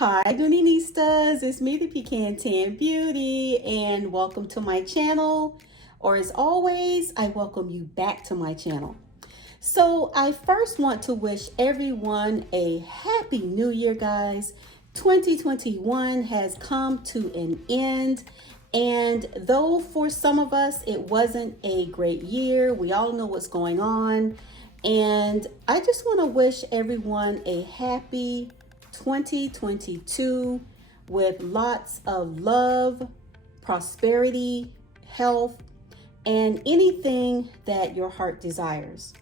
Hi Dooneynistas, it's me, the Pecan Tan Beauty, and welcome to my channel. Or as always, I welcome you back to my channel. So I first want to wish everyone a happy new year, guys. 2021 has come to an end, and though for some of us it wasn't a great year, we all know what's going on, and I just want to wish everyone a happy 2022 with lots of love, prosperity, health, and anything that your heart desires.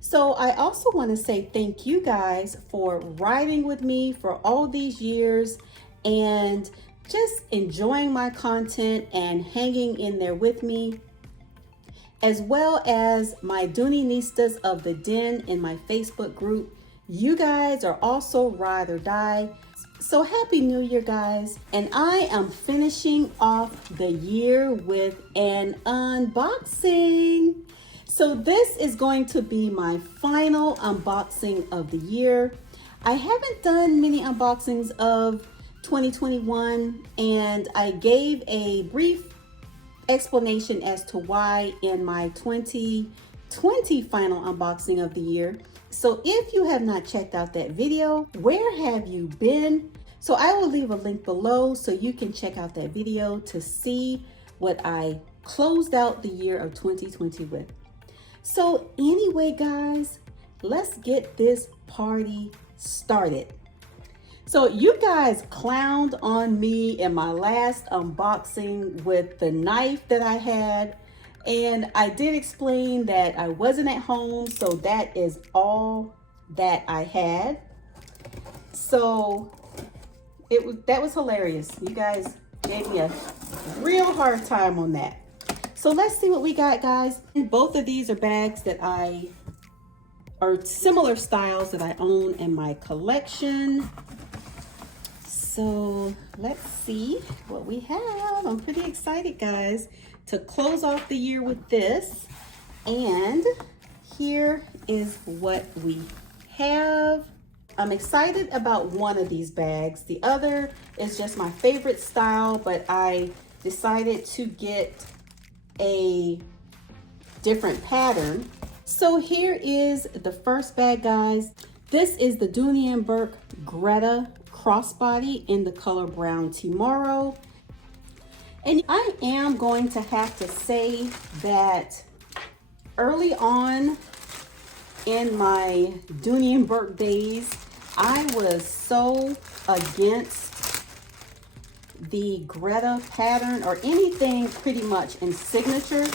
So I also want to say thank you guys for riding with me for all these years and just enjoying my content and hanging in there with me, as well as my Dooneynistas of the Den in my Facebook group. You guys are also ride or die. So happy new year, guys. And I am finishing off the year with an unboxing. So this is going to be my final unboxing of the year. I haven't done many unboxings of 2021, and I gave a brief explanation as to why in my 2020 final unboxing of the year. So if you have not checked out that video, where have you been? So I will leave a link below so you can check out that video to see what I closed out the year of 2020 with. So anyway, guys, let's get this party started. So you guys clowned on me in my last unboxing with the knife that I had. And I did explain that I wasn't at home, so that is all that I had. So that was hilarious. You guys gave me a real hard time on that. So let's see what we got, guys. Both of these are bags that are similar styles that I own in my collection. So let's see what we have. I'm pretty excited, guys, to close off the year with this. And here is what we have. I'm excited about one of these bags. The other is just my favorite style, but I decided to get a different pattern. So here is the first bag, guys. This is the Dooney Bourke Greta crossbody in the color brown tomorrow. And I am going to have to say that early on in my Dooney Bourke days, I was so against the Greta pattern or anything pretty much in signature.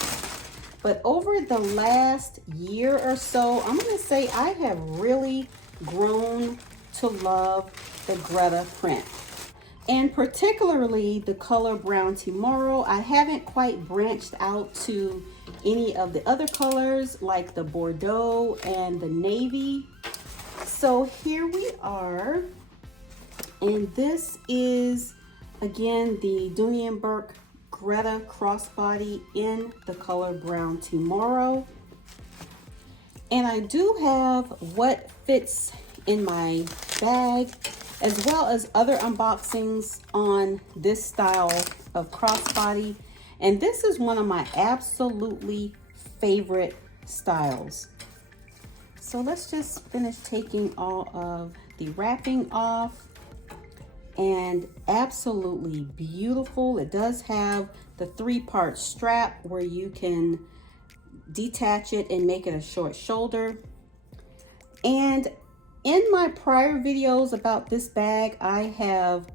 But over the last year or so, I'm gonna say I have really grown to love the Greta print. And particularly the color brown tomorrow. I haven't quite branched out to any of the other colors like the Bordeaux and the navy. So here we are. And this is, again, the Dooney Bourke Greta crossbody in the color brown tomorrow. And I do have what fits in my bag, as well as other unboxings on this style of crossbody. And this is one of my absolutely favorite styles. So let's just finish taking all of the wrapping off. And absolutely beautiful. It does have the 3-part strap where you can detach it and make it a short shoulder. And in my prior videos about this bag, I have,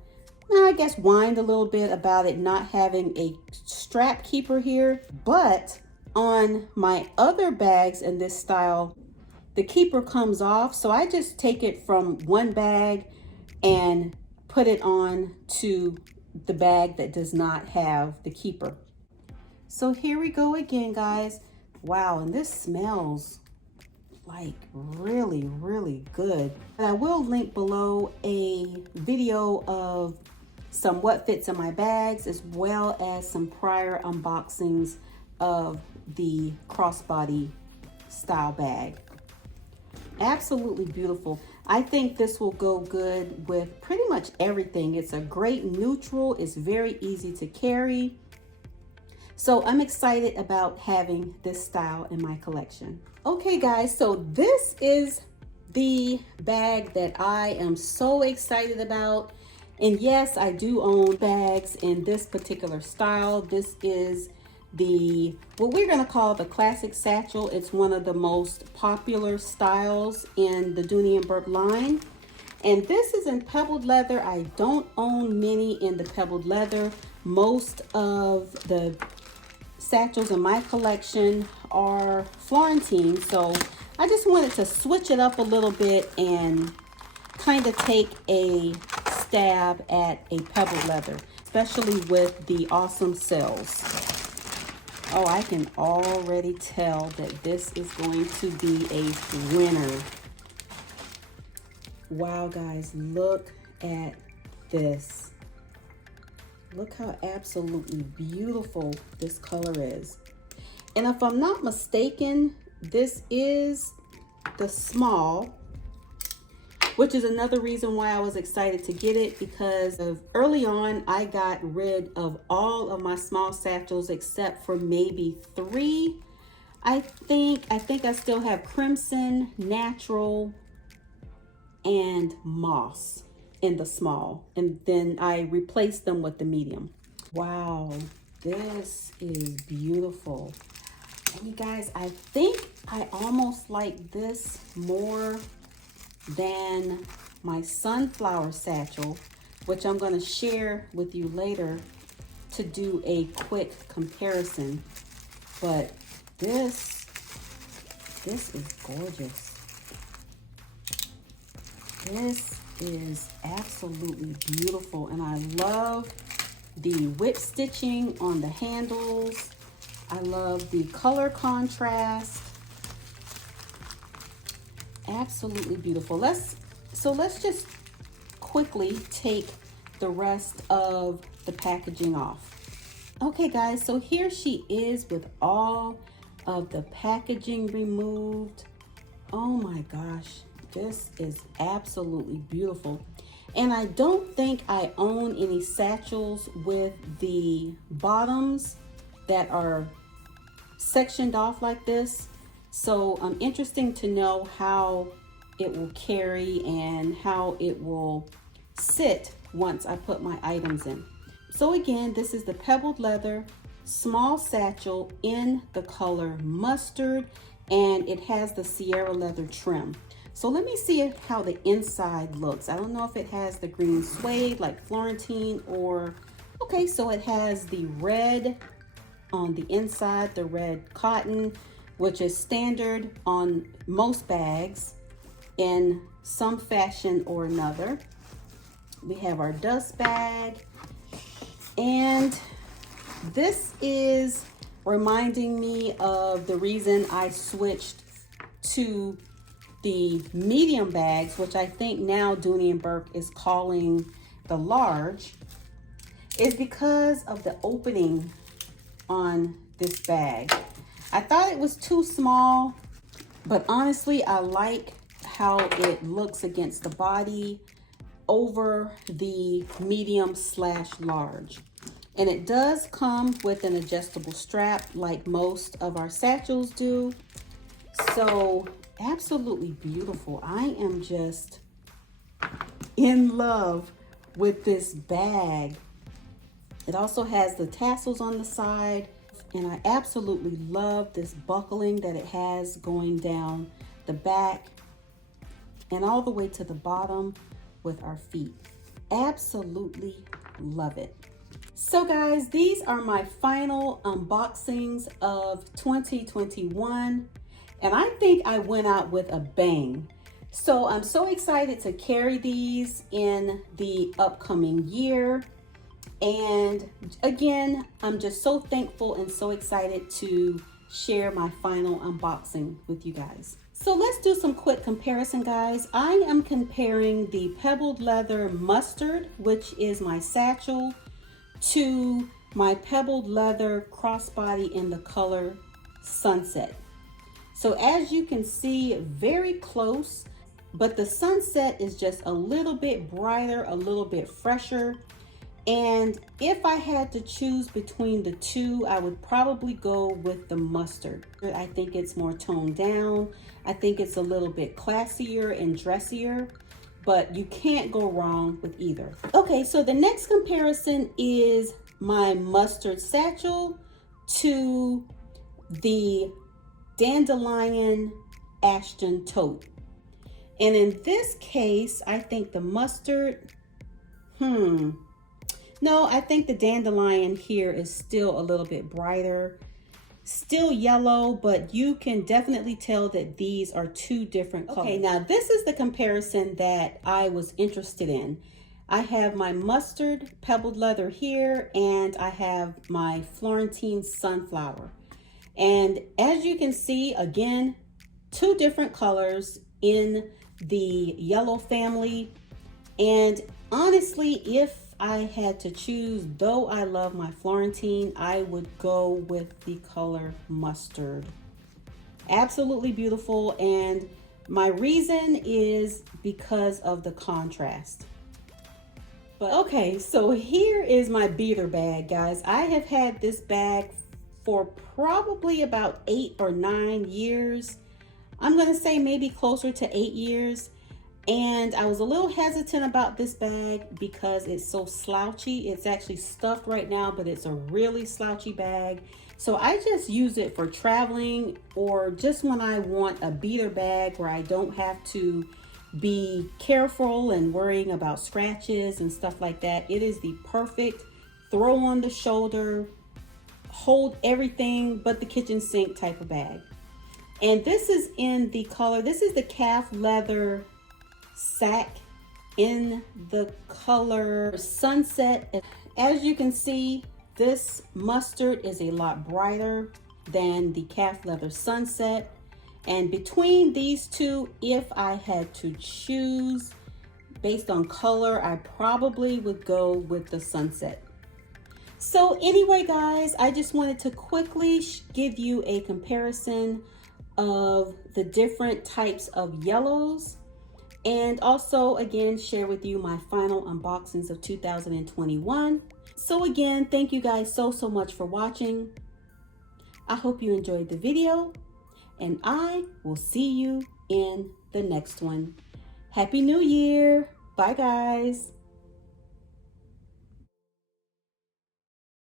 I guess, whined a little bit about it not having a strap keeper here. But on my other bags in this style, the keeper comes off. So I just take it from one bag and put it on to the bag that does not have the keeper. So here we go again, guys. Wow, and this smells like really, really good. And I will link below a video of some what fits in my bags, as well as some prior unboxings of the crossbody style bag. Absolutely beautiful. I think this will go good with pretty much everything. It's a great neutral. It's very easy to carry. So I'm excited about having this style in my collection. Okay guys, so this is the bag that I am so excited about. And yes, I do own bags in this particular style. This is what we're going to call the classic satchel. It's one of the most popular styles in the Dooney Bourke line. And this is in pebbled leather. I don't own many in the pebbled leather. Most of the satchels in my collection are Florentine. So I just wanted to switch it up a little bit and kind of take a stab at a pebbled leather, especially with the awesome sales. Oh, I can already tell that this is going to be a winner. Wow, guys, look at this. Look how absolutely beautiful this color is. And if I'm not mistaken, this is the small, which is another reason why I was excited to get it, because of early on, I got rid of all of my small satchels except for maybe 3. I think I still have Crimson, Natural, and Moss in the small. And then I replaced them with the medium. Wow, this is beautiful. And you guys, I think I almost like this more than my sunflower satchel, which I'm going to share with you later to do a quick comparison. But this is gorgeous. This is absolutely beautiful, and I love the whip stitching on the handles. I love the color contrast. Absolutely beautiful. Let's just quickly take the rest of the packaging off. Okay guys, so here she is with all of the packaging removed. Oh my gosh, this is absolutely beautiful. And I don't think I own any satchels with the bottoms that are sectioned off like this. So interesting to know how it will carry and how it will sit once I put my items in. So again, this is the pebbled leather small satchel in the color mustard, and it has the Sierra leather trim. So let me see how the inside looks. I don't know if it has the green suede like Florentine or, okay, so it has the red on the inside, the red cotton, which is standard on most bags in some fashion or another. We have our dust bag, and this is reminding me of the reason I switched to the medium bags, which I think now Dooney Bourke is calling the large, is because of the opening on this bag. I thought it was too small, but honestly, I like how it looks against the body over the medium / large. And it does come with an adjustable strap like most of our satchels do. So absolutely beautiful. I am just in love with this bag. It also has the tassels on the side, and I absolutely love this buckling that it has going down the back and all the way to the bottom with our feet. Absolutely love it. So guys, these are my final unboxings of 2021, and I think I went out with a bang. So I'm so excited to carry these in the upcoming year. And again, I'm just so thankful and so excited to share my final unboxing with you guys. So let's do some quick comparison, guys. I am comparing the pebbled leather mustard, which is my satchel, to my pebbled leather crossbody in the color sunset. So as you can see, very close, but the Sunset is just a little bit brighter, a little bit fresher. And if I had to choose between the two, I would probably go with the Mustard. I think it's more toned down. I think it's a little bit classier and dressier, but you can't go wrong with either. Okay, so the next comparison is my Mustard Satchel to the Dandelion Ashton Tote. And in this case, I think the Mustard, no, I think the Dandelion here is still a little bit brighter, still yellow, but you can definitely tell that these are two different colors. Okay, now this is the comparison that I was interested in. I have my Mustard pebbled leather here, and I have my Florentine Sunflower. And as you can see, again, two different colors in the yellow family. And honestly, if I had to choose, though I love my Florentine, I would go with the color Mustard. Absolutely beautiful, and my reason is because of the contrast. But okay, so here is my beater bag, guys. I have had this bag for probably about 8 or 9 years. I'm gonna say maybe closer to 8 years. And I was a little hesitant about this bag because it's so slouchy. It's actually stuffed right now, but it's a really slouchy bag. So I just use it for traveling, or just when I want a beater bag where I don't have to be careful and worrying about scratches and stuff like that. It is the perfect throw on the shoulder, hold everything but the kitchen sink type of bag. And this is in the color, this is the calf leather sack in the color Sunset. As you can see, this Mustard is a lot brighter than the calf leather Sunset. And between these two, if I had to choose based on color, I probably would go with the Sunset. So anyway, guys, I just wanted to quickly give you a comparison of the different types of yellows, and also again share with you my final unboxings of 2021. So again, thank you guys so much for watching. I hope you enjoyed the video, and I will see you in the next one. Happy New Year. Bye guys.